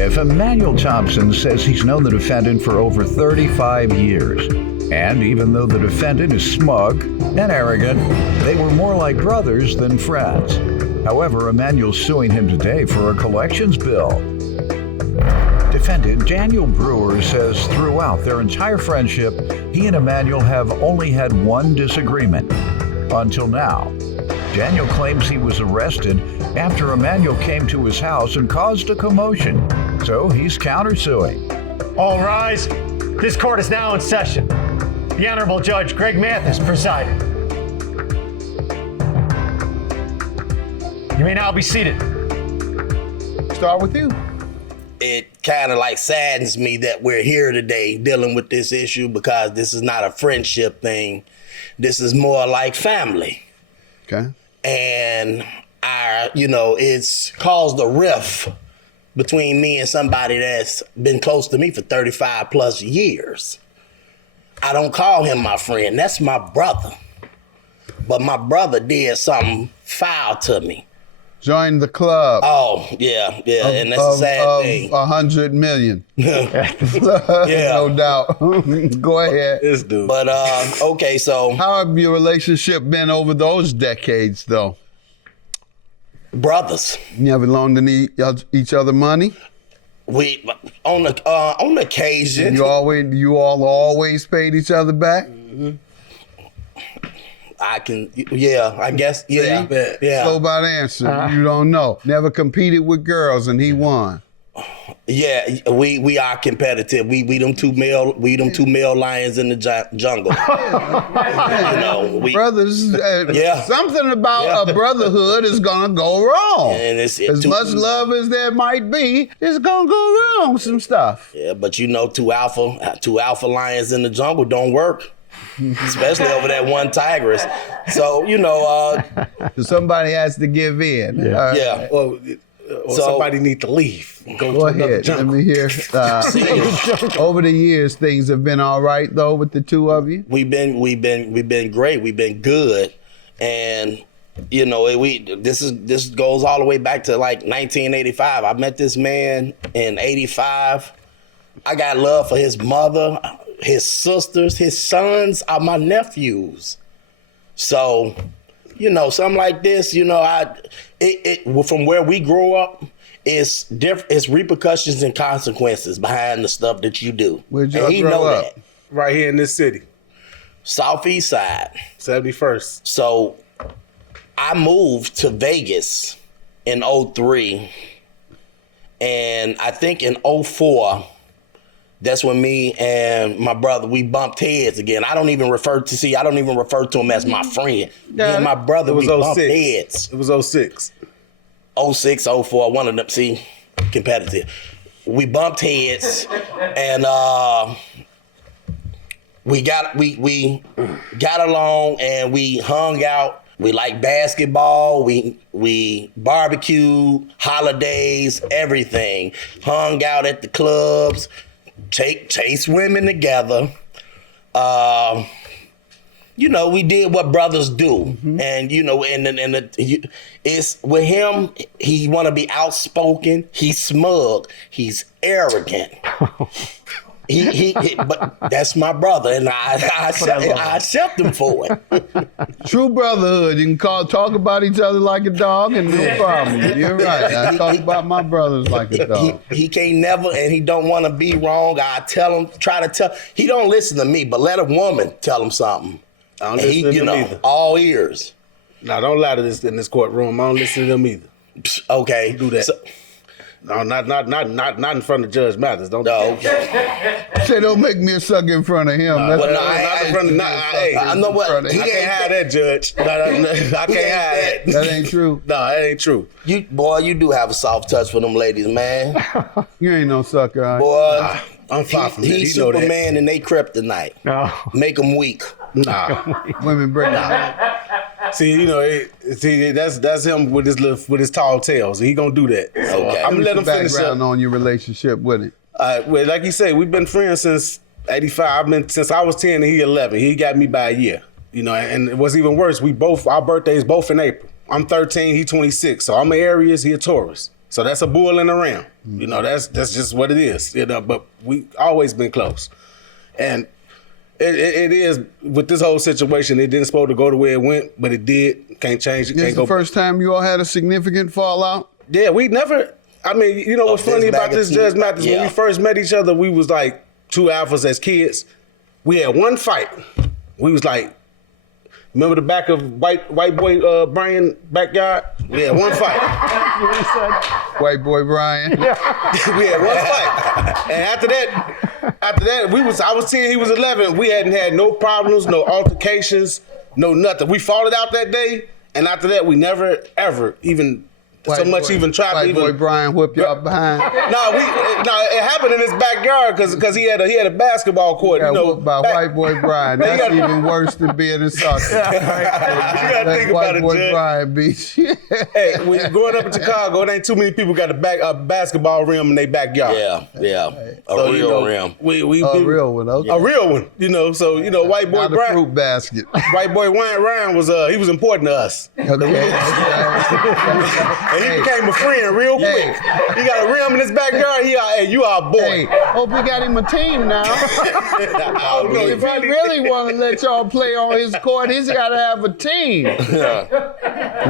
plaintiff, Emmanuel Thompson, says he's known the defendant for over 35 years. And even though the defendant is smug and arrogant, they were more like brothers than friends. However, Emmanuel's suing him today for a collections bill. Defendant Daniel Brewer says throughout their entire friendship, he and Emmanuel have only had one disagreement. Until now. Daniel claims he was arrested after Emmanuel came to his house and caused a commotion. So he's countersuing. All rise. This court is now in session. The Honorable Judge Greg Mathis presiding. You may now be seated. Start with you. It kind of like saddens me that we're here today dealing with this issue because this is not a friendship thing. This is more like family. Okay. And it's caused a rift between me and somebody that's been close to me for 35 plus years. I don't call him my friend. That's my brother. But my brother did something foul to me. Join the club. Oh, yeah, and that's a sad thing. 100 million. Yeah. No doubt. Go ahead. This dude. But, okay, so. How have your relationship been over those decades, though? Brothers. You ever loaned each other money? We, on occasion. You all always paid each other back? Mm-hmm. I guess, yeah. Yeah. Slow by the answer. You don't know. Never competed with girls and he won. Yeah, we are competitive. We them two male lions in the jungle. Brothers. Something about a brotherhood is gonna go wrong. And as much love as there might be, it's gonna go wrong. Some stuff. Yeah, but two alpha lions in the jungle don't work. Especially over that one tigress. So, somebody has to give in. Yeah. Or somebody need to leave. Go ahead. Let me hear. Over the years, things have been all right though with the two of you. We've been great. We've been good, and this goes all the way back to like 1985. I met this man in '85. I got love for his mother, his sisters, his sons are my nephews. So, something like this, from where we grew up, it's repercussions and consequences behind the stuff that you do. Where'd y'all grow up? That. Right here in this city. Southeast side. 71st. So I moved to Vegas in 2003. And I think in 2004, that's when me and my brother, we bumped heads again. I don't even refer to him as my friend. Me and my brother, we bumped heads. It was 06. 06, 04, one of them, competitive. We bumped heads and we got along and we hung out. We like basketball, we barbecued, holidays, everything. Hung out at the clubs. Chase women together. We did what brothers do. Mm-hmm. And it's with him, he want to be outspoken, he's smug, he's arrogant. But that's my brother, and I accept him for it. True brotherhood. You can talk about each other like a dog, and no problem. You're right. I talk about my brothers like a dog. He can't never, and he don't want to be wrong. I try to tell. He don't listen to me, but let a woman tell him something. I don't listen to them either. All ears. No, don't lie to this in this courtroom. I don't listen to them either. Okay, do that. No, not in front of Judge Mathis. Don't. No. Okay. Say, don't make me a sucker in front of him. Not in front of. I know what. He can't have that, Judge. I can't have that. That ain't true. No, that ain't true. You do have a soft touch for them ladies, man. You ain't no sucker, right? Boy, I'm far from that. He's Superman and they kryptonite. No. Make them weak. Nah. Women break down. See, that's him with his tall tale. So he gonna do that. So okay. I'm gonna let him finish up. Background on your relationship with it. Well, like you say, we've been friends since '85. Since I was 10 and he 11. He got me by a year. And what's even worse, our birthdays both in April. I'm 13, he 26. So I'm an Aries, he a Taurus. So that's a bull in the ram. You know, that's just what it is. You know, but we always been close. And it is, with this whole situation, it didn't supposed to go the way it went, but it did. Can't change it. This is the first time you all had a significant fallout? Yeah, we never, I mean, you know what's funny about this, Judge Mathis? When we first met each other, we was like two alphas as kids. We had one fight. We was like, remember the back of white boy Brian backyard? We had one fight. White boy Brian. We had one fight. And after that, I was 10, he was 11. We hadn't had no problems, no altercations, no nothing. We fought it out that day, and after that, we never ever even even tried to even. White boy Brian whip y'all behind. It happened in his backyard because he had a basketball court. You know, by white boy Brian. That's even worse than being in soccer. You gotta think about it, White boy Judge. Brian beats you. Hey, when you're growing up in Chicago, it ain't too many people got a basketball rim in their backyard. Yeah. A real rim. A real one, okay. A real one, you know. So, you know, white boy Not a Brian. fruit basket. White boy Ryan was he was important to us. And he became a friend real quick. He got a rim in his backyard. You are a boy. Hey, hope we got him a team now. I don't know. If he really want to let y'all play on his court, he's got to have a team. Is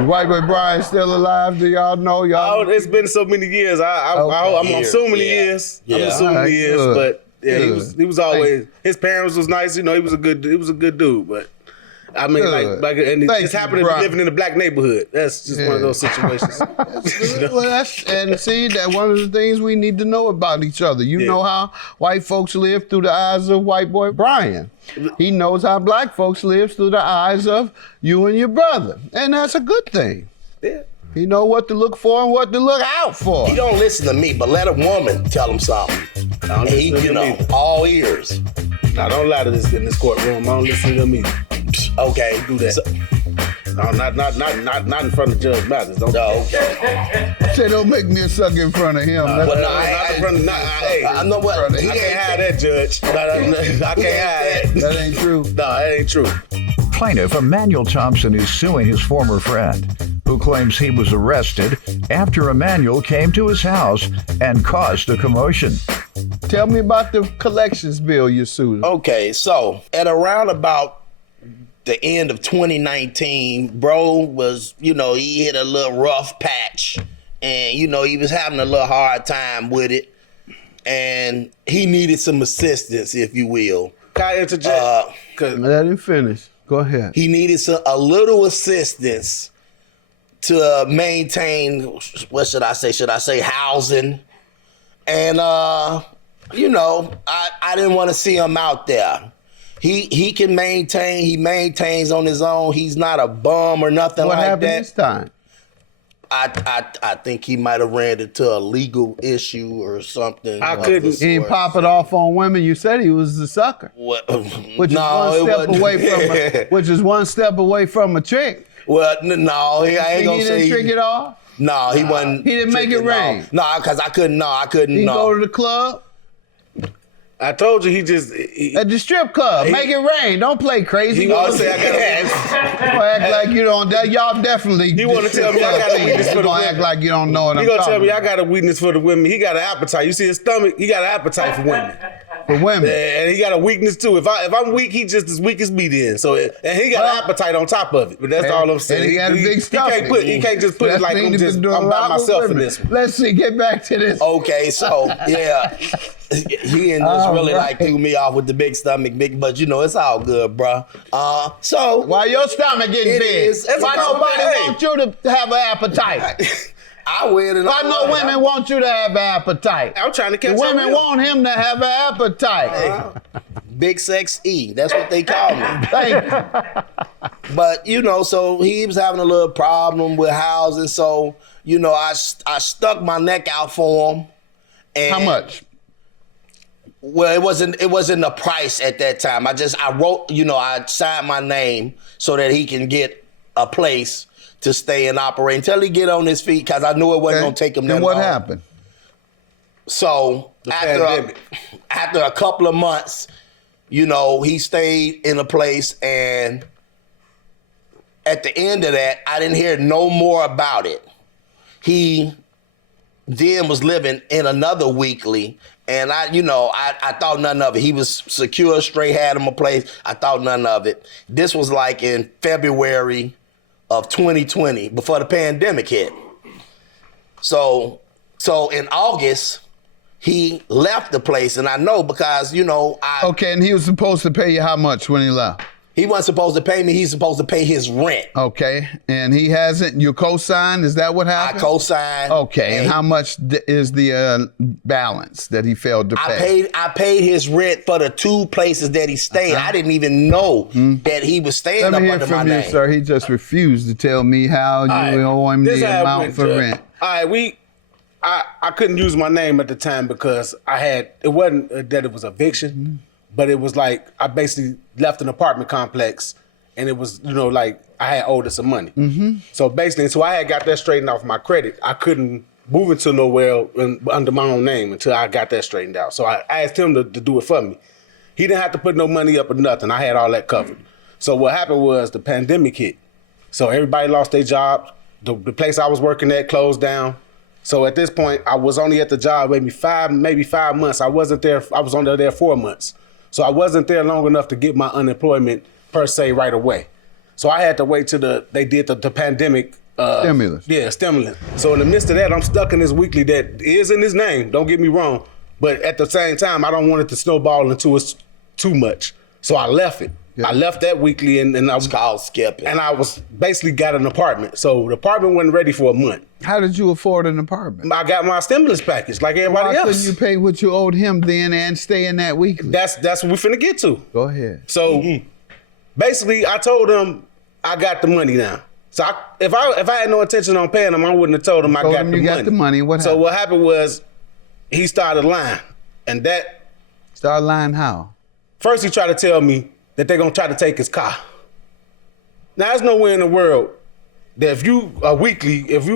White boy Brian still alive? Do y'all know? It's been so many years. I'm assuming he is. I'm assuming he is. But yeah, he was always. His parents was nice. You know, he was a good dude. But I mean, and it just happened to be living in a black neighborhood. That's just one of those situations. Well, and see, that one of the things we need to know about each other. You know how white folks live through the eyes of white boy Brian. He knows how black folks live through the eyes of you and your brother. And that's a good thing. Yeah. He know what to look for and what to look out for. He don't listen to me, but let a woman tell him something. And he, you know, all ears. Now, don't lie to this in this courtroom. I don't listen to them either. Okay, Do that. No, not in front of Judge Mathis. Don't. No, okay. Say, don't make me a sucker in front of him. I know what. I can't hide that, Judge. I can't hide that. That ain't true. No, that ain't true. Plaintiff Emmanuel Thompson is suing his former friend, who claims he was arrested after Emmanuel came to his house and caused a commotion. Tell me about the collections bill you sued. Okay, so at around about the end of 2019, bro was, you know, he hit a little rough patch, and, you know, he was having a little hard time with it, and he needed some assistance, if you will. Can I interject? Let him finish. Go ahead. He needed a little assistance to maintain, what should I say, housing. And, you know, I didn't want to see him out there. He can maintain, he maintains on his own. He's not a bum or nothing like that. What happened this time? I think he might have ran into a legal issue or something. I couldn't. He didn't pop it off on women. You said he was the sucker. What? Which is one step away from a trick. Well, no, he ain't gonna say. He didn't trick it off? No, he wasn't. He didn't make it rain? No, because I couldn't. No, I couldn't. He go to the club? I told you he at the strip club. Make it rain. Don't play crazy. He want to say I got act like you don't. Y'all definitely. He want to tell me I got a weakness for the women. Act like you don't know what I'm talking about. He gonna tell me about. I got a weakness for the women. He got an appetite. You see his stomach? He got an appetite for women. For women. And he got a weakness too. If I'm weak, he just as weak as me then. So and he got an appetite on top of it. But that's all I'm saying. And he got a big stomach. He can't just put it like I'm by myself in this one. Let's see. Get back to this. Okay, so yeah. He and just really like threw me off with the big stomach, but you know, it's all good, bro. So why your stomach getting big? Why nobody want you to have an appetite? I win and why no women want you to have an appetite? I'm trying to catch the women want him to have an appetite. Big sex E, that's what they call me. Thank you. But you know, so he was having a little problem with housing, so you know, I stuck my neck out for him. And how much? Well, it wasn't the price at that time. I wrote, you know, I signed my name so that he can get a place to stay and operate until he get on his feet, because I knew it wasn't going to take him that long. And what happened? So after a couple of months, you know, he stayed in a place, and at the end of that, I didn't hear no more about it. He then was living in another weekly, and I thought nothing of it. He was secure, straight, had him a place. I thought nothing of it. This was like in February of 2020, before the pandemic hit. So in August, he left the place, and I know because, Okay, and he was supposed to pay you how much when he left? He wasn't supposed to pay me. He's supposed to pay his rent. Okay, and he hasn't. You co-signed? Is that what happened? I co-signed. Okay, and how much is the balance that he failed to pay? I paid his rent for the 2 places that he stayed. I didn't even know that he was staying up under my name. Let me hear from you, sir. He just refused to tell me how you owe him the amount for rent. All right, I couldn't use my name at the time because it wasn't that it was eviction. But it was like I basically left an apartment complex, and it was like I had owed us some money. Mm-hmm. So basically, until I had got that straightened off my credit, I couldn't move into nowhere under my own name until I got that straightened out. So I asked him to do it for me. He didn't have to put no money up or nothing. I had all that covered. So what happened was the pandemic hit. So everybody lost their jobs. The place I was working at closed down. So at this point, I was only at the job maybe 5 months. I wasn't there. I was only there 4 months. So I wasn't there long enough to get my unemployment per se right away. So I had to wait till they did the pandemic. Stimulus. Yeah, stimulus. So in the midst of that, I'm stuck in this weekly that is in his name, don't get me wrong. But at the same time, I don't want it to snowball into us too much. So I left it. Yeah. I left that weekly and I was called skipping. And I was basically got an apartment. So the apartment wasn't ready for a month. How did you afford an apartment? I got my stimulus package like everybody else. Why couldn't you pay what you owed him then and stay in that weekly? That's what we finna get to. Go ahead. So basically, I told him I got the money now. So if I had no intention on paying him, I wouldn't have told him I got the money. You got the money. What happened? So what happened was he started lying, and that started lying how? First, he tried to tell me that they're gonna try to take his car. Now, there's nowhere in the world that if you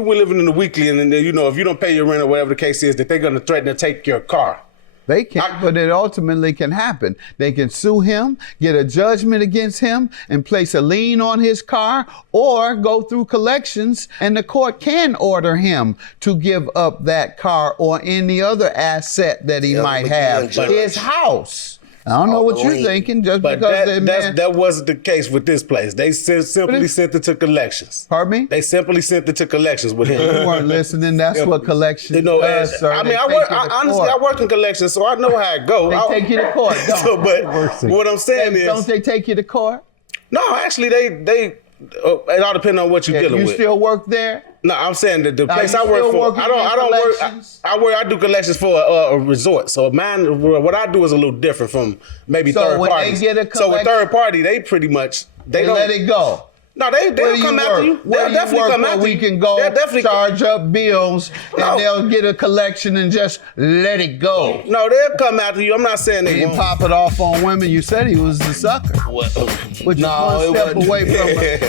were living in the weekly and if you don't pay your rent or whatever the case is, that they're gonna threaten to take your car. They can, but it ultimately can happen. They can sue him, get a judgment against him, and place a lien on his car, or go through collections, and the court can order him to give up that car or any other asset that he might have. His house. I don't know what you're thinking, just but because that wasn't the case with this place. They simply sent it to collections. Pardon me? They simply sent it to collections with him. You weren't listening. That's what collections does, sir. I mean, I work in collections, so I know how it goes. They take you to court, don't so, but what I'm saying is... Don't they take you to court? No, actually, they it all depends on what you're dealing with. You still work there? No, I'm saying that the place I work for, I don't work. I do collections for a resort. So mine, what I do is a little different from maybe third parties. So with third party, they pretty much they don't let it go. No, they'll come after you. They'll definitely come after you. We can go charge up bills and they'll get a collection and just let it go. No, they'll come after you. I'm not saying they won't. Pop it off on women. You said he was the sucker.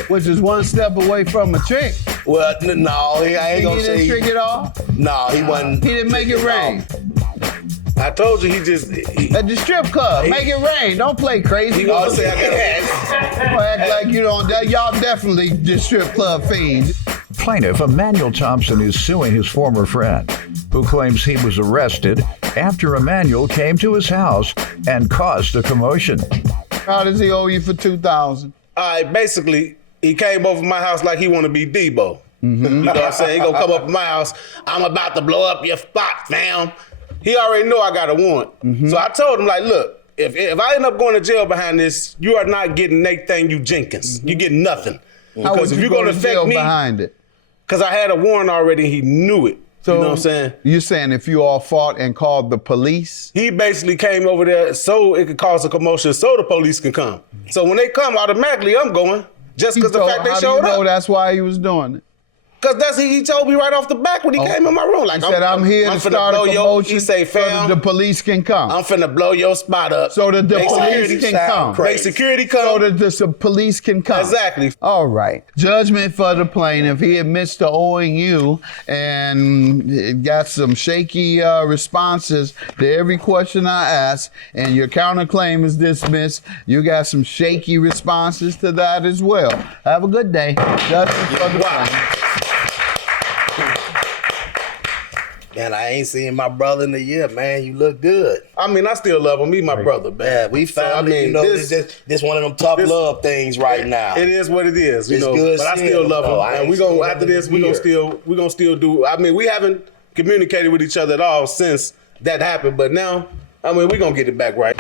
Which is one step away from a trick. Well, no, I ain't gonna say. He didn't trick it off? No, he wasn't. He didn't make it rain. I told you at the strip club, make it rain. Don't play crazy. You gonna say I gotta act like you don't. Y'all definitely the strip club fiend. Plaintiff Emmanuel Thompson is suing his former friend, who claims he was arrested after Emmanuel came to his house and caused a commotion. How does he owe you for $2,000? Basically, he came over my house like he want to be Debo. Mm-hmm. You know what I'm saying? He gonna come up to my house. I'm about to blow up your spot, fam. He already know I got a warrant. Mm-hmm. So I told him, like, look, if I end up going to jail behind this, you are not getting Nathan Jenkins. Mm-hmm. You get nothing. Because if you're going to affect me behind it? Because I had a warrant already, he knew it. So you know what I'm saying? You're saying if you all fought and called the police? He basically came over there so it could cause a commotion so the police can come. So when they come, automatically I'm going. Just because the fact they showed up. How do you know that's why he was doing it? Because he told me right off the back when he came in my room. Like, he said, I'm here to start a commotion he say, fam, so the police can come. I'm finna blow your spot up. So that the police can come. Make security come. So that the police can come. Exactly. All right. Judgment for the plaintiff. He admits to owing you and got some shaky responses to every question I asked, and your counterclaim is dismissed. You got some shaky responses to that as well. Have a good day. Judgment for the plaintiff. Man, I ain't seen my brother in a year, man. You look good. I mean, I still love him. He my brother, man. Yeah, we found it. You know, this one of them tough love things right now. It is what it is, you It's know. good But I still love him. And we gonna after this, we gonna still do. I mean, we haven't communicated with each other at all since that happened, but now, I mean, we gonna get it back right.